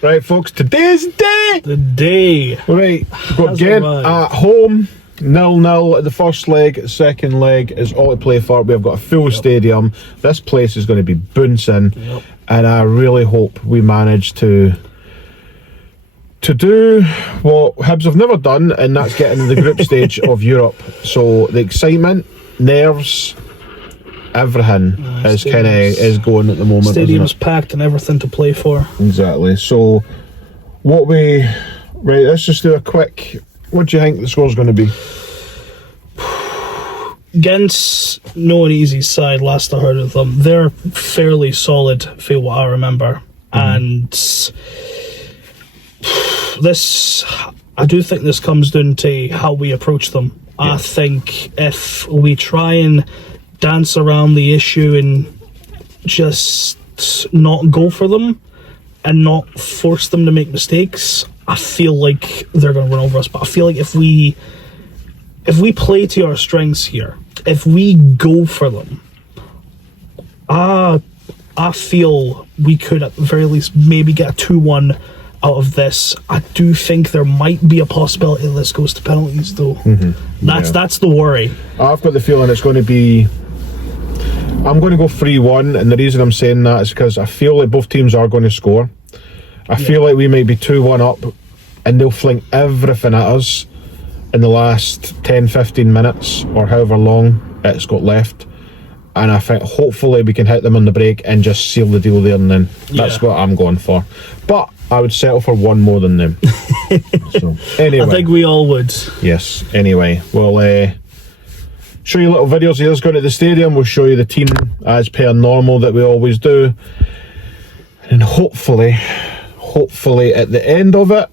Right, folks, today's day! The day. Right, we've got Gent at home, 0-0 at the first leg, second leg is all to play for. We've got a full stadium. This place is going to be bouncing, and I really hope we manage to do what Hibs have never done, and that's get into the group stage of Europe. So the excitement, nerves, everything is going at the moment. Stadium's packed and everything to play for. Exactly. So let's just do a quick, what do you think the score's going to be? Gent's no an easy side last I heard of them. They're fairly solid for what I remember. And I do think this comes down to how we approach them. I think if we try and dance around the issue and just not go for them and not force them to make mistakes, I feel like they're going to run over us. But I feel like if we play to our strengths here, if we go for them, I feel we could at the very least maybe get a 2-1 out of this. I do think there might be a possibility this goes to penalties though. That's the worry. I've got the feeling it's going to be, I'm going to go 3-1, and the reason I'm saying that is because I feel like both teams are going to score. I feel like we might be 2-1 up and they'll fling everything at us in the last 10-15 minutes or however long it's got left, and I think hopefully we can hit them on the break and just seal the deal there and then. That's what I'm going for, but I would settle for one more than them. So anyway, I think we all would. Yes. Anyway, we'll show you little videos of us going to the stadium. We'll show you the team as per normal that we always do, and hopefully at the end of it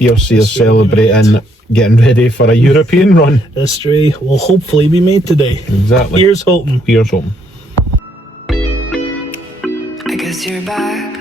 you'll see us celebrating, getting ready for a European run. History will hopefully be made today. Exactly. Here's hoping. Here's hoping. I guess you're back.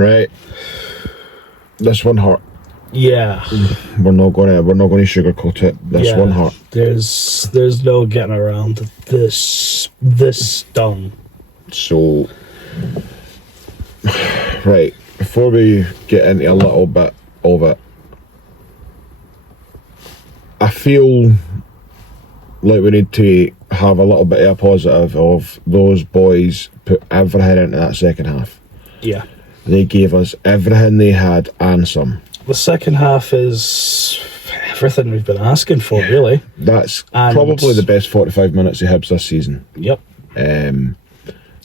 Right, this one hurt. Yeah, we're not going to sugarcoat it. This one hurt. There's no getting around this stung. So right, before we get into a little bit of it, I feel like we need to have a little bit of a positive of those boys put everything into that second half. Yeah. They gave us everything they had and some. The second half is everything we've been asking for, really. That's probably the best 45 minutes of Hibs this season. Yep.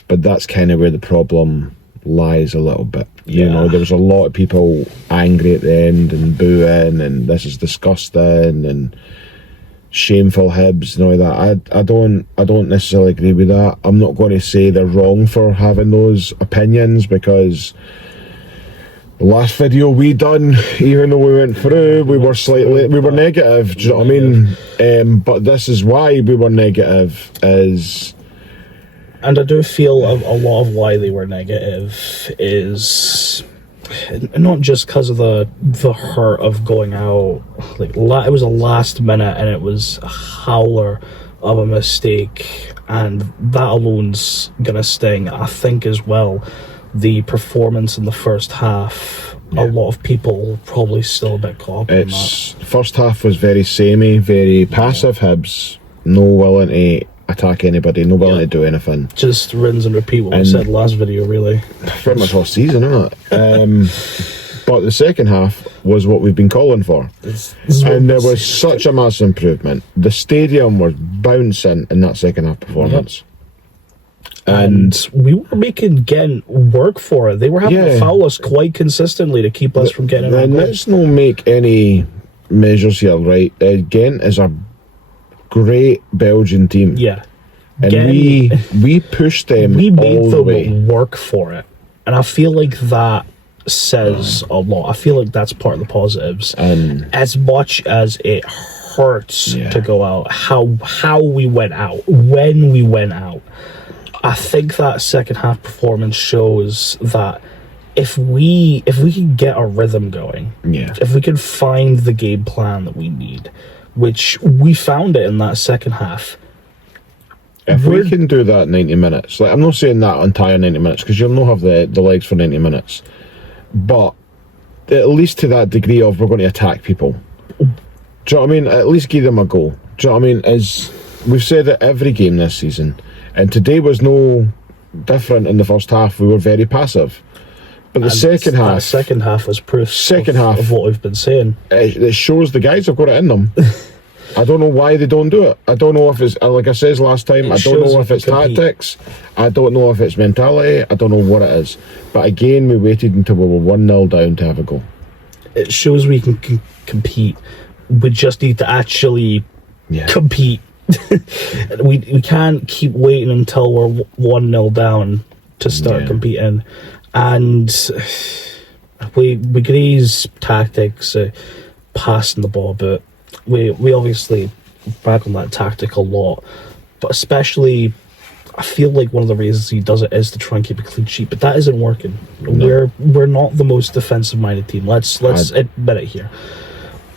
But that's kind of where the problem lies a little bit. You know, there was a lot of people angry at the end and booing and this is disgusting and shameful Hibs and all that. I don't necessarily agree with that. I'm not going to say they're wrong for having those opinions, because the last video we done, even though we went through, we were negative. Do you know what I mean? But this is why we were negative, and I do feel a lot of why they were negative is not just because of the hurt of going out. Like it was a last minute, and it was a howler of a mistake, and that alone's gonna sting. I think as well, the performance in the first half. A lot of people probably still a bit caught up on that. First half was very samey, very passive. Hibs, no willing to attack anybody, no willing to do anything. Just rinse and repeat what we said last video, really. Pretty much all season, isn't it? But the second half was what we've been calling for. And there was such a massive improvement. The stadium was bouncing in that second half performance. Yep. And we were making Gent work for it. They were having to foul us quite consistently to keep us from getting And let's not make any measures here, right? Gent is a great Belgian team. Yeah. And Gent, we pushed them we made all the them way. work for it. And I feel like that says a lot. I feel like that's part of the positives. As much as it hurts to go out, how we went out, when we went out, I think that second half performance shows that if we can get a rhythm going, if we can find the game plan that we need, which we found it in that second half. If we can do that 90 minutes, like I'm not saying that entire 90 minutes because you'll not have the legs for 90 minutes, but at least to that degree of we're going to attack people. Do you know what I mean? At least give them a goal. Do you know what I mean? As we've said it every game this season. And today was no different in the first half. We were very passive. But the second half was proof of what we've been saying. It shows the guys have got it in them. I don't know why they don't do it. I don't know if it's, like I said last time, I don't know if it's tactics. I don't know if it's mentality. I don't know what it is. But again, we waited until we were 1-0 down to have a goal. It shows we can compete. We just need to actually compete. we can't keep waiting until we're 1-0 down to start competing, and we use tactics, passing the ball, but we obviously back on that tactic a lot, but especially I feel like one of the reasons he does it is to try and keep a clean sheet, but that isn't working. We're not the most defensive minded team. Let's admit it here.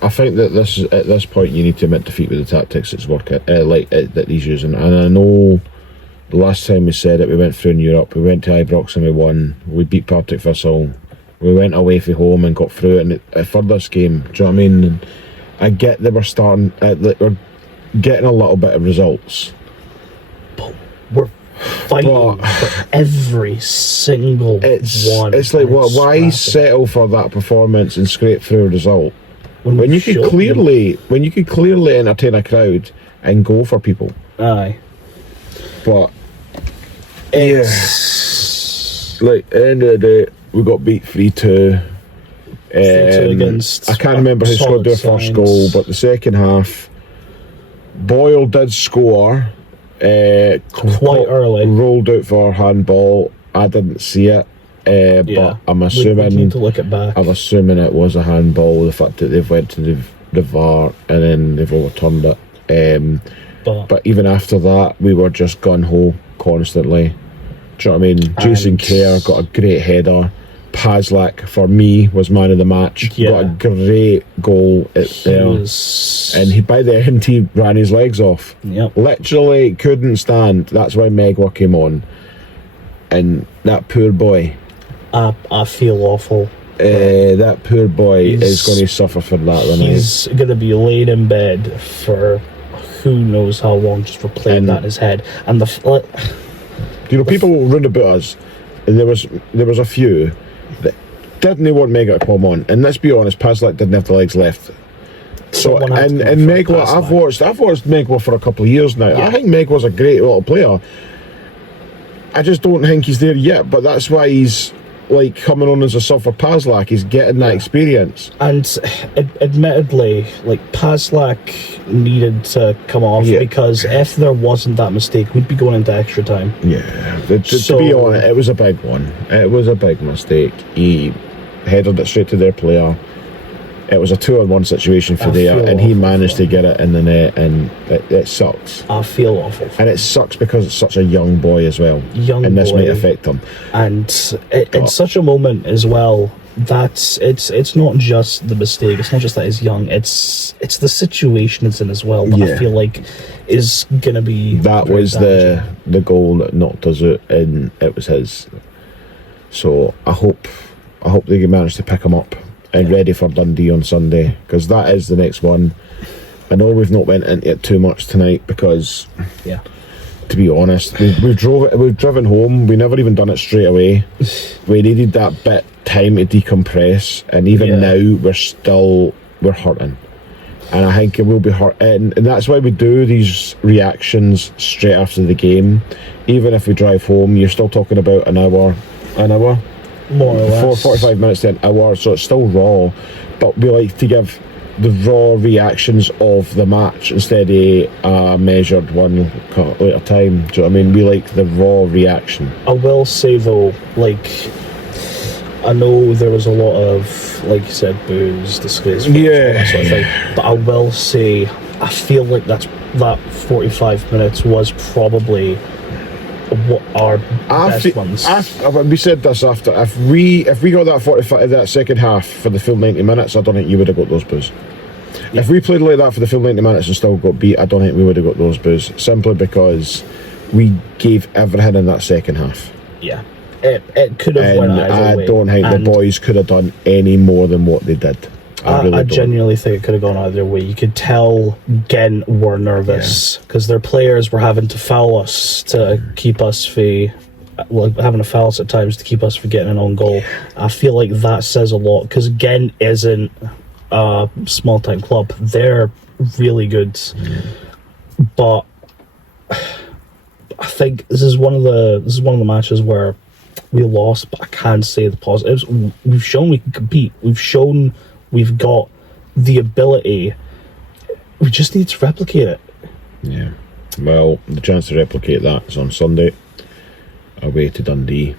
I think that at this point you need to admit defeat with the tactics that's working, that he's using. And I know the last time we said it, we went through in Europe. We went to Ibrox and we won. We beat Partick Thistle. We went away from home and got through it. And for this game, do you know what I mean? And I get that we're starting, we're getting a little bit of results. But we're fighting for every single one. It's like, why settle for that performance and scrape through a result? When you could clearly entertain a crowd and go for people. Aye. But like at the end of the day, we got beat 3-2. Against I can't remember who scored their first goal, but the second half, Boyle did score. Quite early. Rolled out for handball. I didn't see it. But I'm assuming we need to look it back. I'm assuming it was a handball. The fact that they've went to the VAR and then they've overturned it. But even after that, we were just gun ho constantly. Do you know what I mean? Jason Kerr got a great header. Paslak for me was man of the match. Got a great goal there. And by the end he ran his legs off. Literally couldn't stand. That's why Megwa came on. And that poor boy. I feel awful. That poor boy is going to suffer for that. He's going to be laid in bed for who knows how long, just for playing that in his head. And people will run about us, and there was a few that didn't want Mega to come on. And let's be honest, Paslak didn't have the legs left. So and Megwa, I've watched Megwa for a couple of years now. I think Megwa's a great little player. I just don't think he's there yet, but that's why he's like coming on as a sub for Paslak. He's getting that experience. And admittedly, like Paslak needed to come off because if there wasn't that mistake, we'd be going into extra time. To be honest, it was a big one. It was a big mistake. He headed it straight to their player. It was a 2-on-1 situation for there, and he managed to get it in the net, and it sucks. I feel awful. And it sucks because it's such a young boy as well. And this might affect him. And in such a moment as well, it's not just the mistake. It's not just that he's young. It's the situation it's in as well. That I feel like is gonna be. That was damaging. the goal that knocked us out, and it was his. So I hope they can manage to pick him up and ready for Dundee on Sunday, because that is the next one. I know we've not went into it too much tonight because, to be honest, we've driven home. We never even done it straight away. We needed that bit time to decompress, and even now we're hurting, and I think it will be hurting, and that's why we do these reactions straight after the game. Even if we drive home, you're still talking about an hour, more or less, 45 minutes to an hour, so it's still raw, but we like to give the raw reactions of the match instead of a measured one later time. Do you know what I mean? We like the raw reaction. I will say though, like, I know there was a lot of, like you said, boos, disgraceful, all that sort of thing, but I will say I feel like that 45 minutes was probably what our best ones. We said this after. If we got that 45, that second half for the full 90 minutes, I don't think you would have got those boos. If we played like that for the full 90 minutes and still got beat, I don't think we would have got those boos, simply because we gave everything in that second half. Yeah, it could have went either way. I don't think the boys could have done any more than what they did. I genuinely think it could have gone either way. You could tell Gent were nervous because their players were having to foul us to keep us having to foul us at times to keep us from getting an own goal. I feel like that says a lot, because Gent isn't a small time club. They're really good, but I think this is one of the matches where we lost. But I can say the positives. We've shown we can compete. We've shown we've got the ability. We just need to replicate it. Yeah. Well, the chance to replicate that is on Sunday, away to Dundee.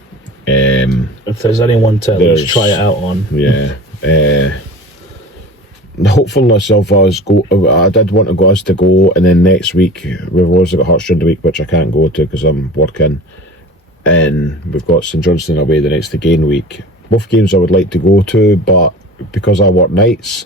If there's anyone to at least try it out on. Yeah. Hopefulness of us I did want us to go, and then next week we've also got Hearts during the week, which I can't go to because I'm working, and we've got St Johnstone away the next again week. Both games I would like to go to, but because I work nights,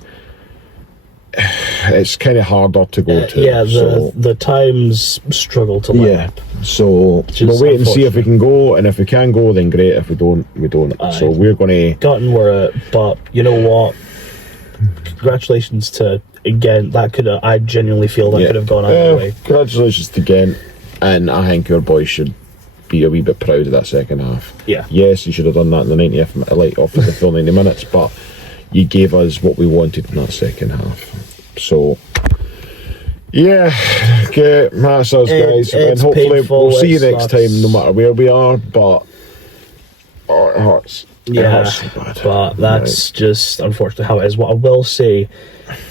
it's kind of harder to go to. Yeah, the times struggle to line up. So we'll wait and see if we can go, and if we can go, then great. If we don't, we don't. So we're going to... Gotten we're it, but you know what? Congratulations to Gent. I genuinely feel that could have gone either way. Congratulations to Gent, and I think our boys should be a wee bit proud of that second half. Yeah. Yes, you should have done that in the 90th, like off the full 90 minutes, but you gave us what we wanted in that second half. So, yeah, okay, that's us, guys. And hopefully painful, we'll see you next time, no matter where we are, but it hurts. Yeah, it hurts so bad. But that's just unfortunately how it is. What I will say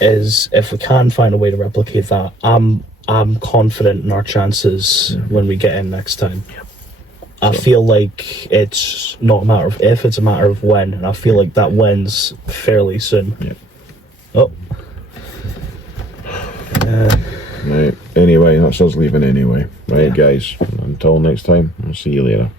is, if we can find a way to replicate that, I'm confident in our chances when we get in next time. I feel like it's not a matter of if, it's a matter of when, and I feel like that when's fairly soon. Yeah. Oh. Right. Anyway, that's us leaving anyway. Right, guys. Until next time, I'll see you later.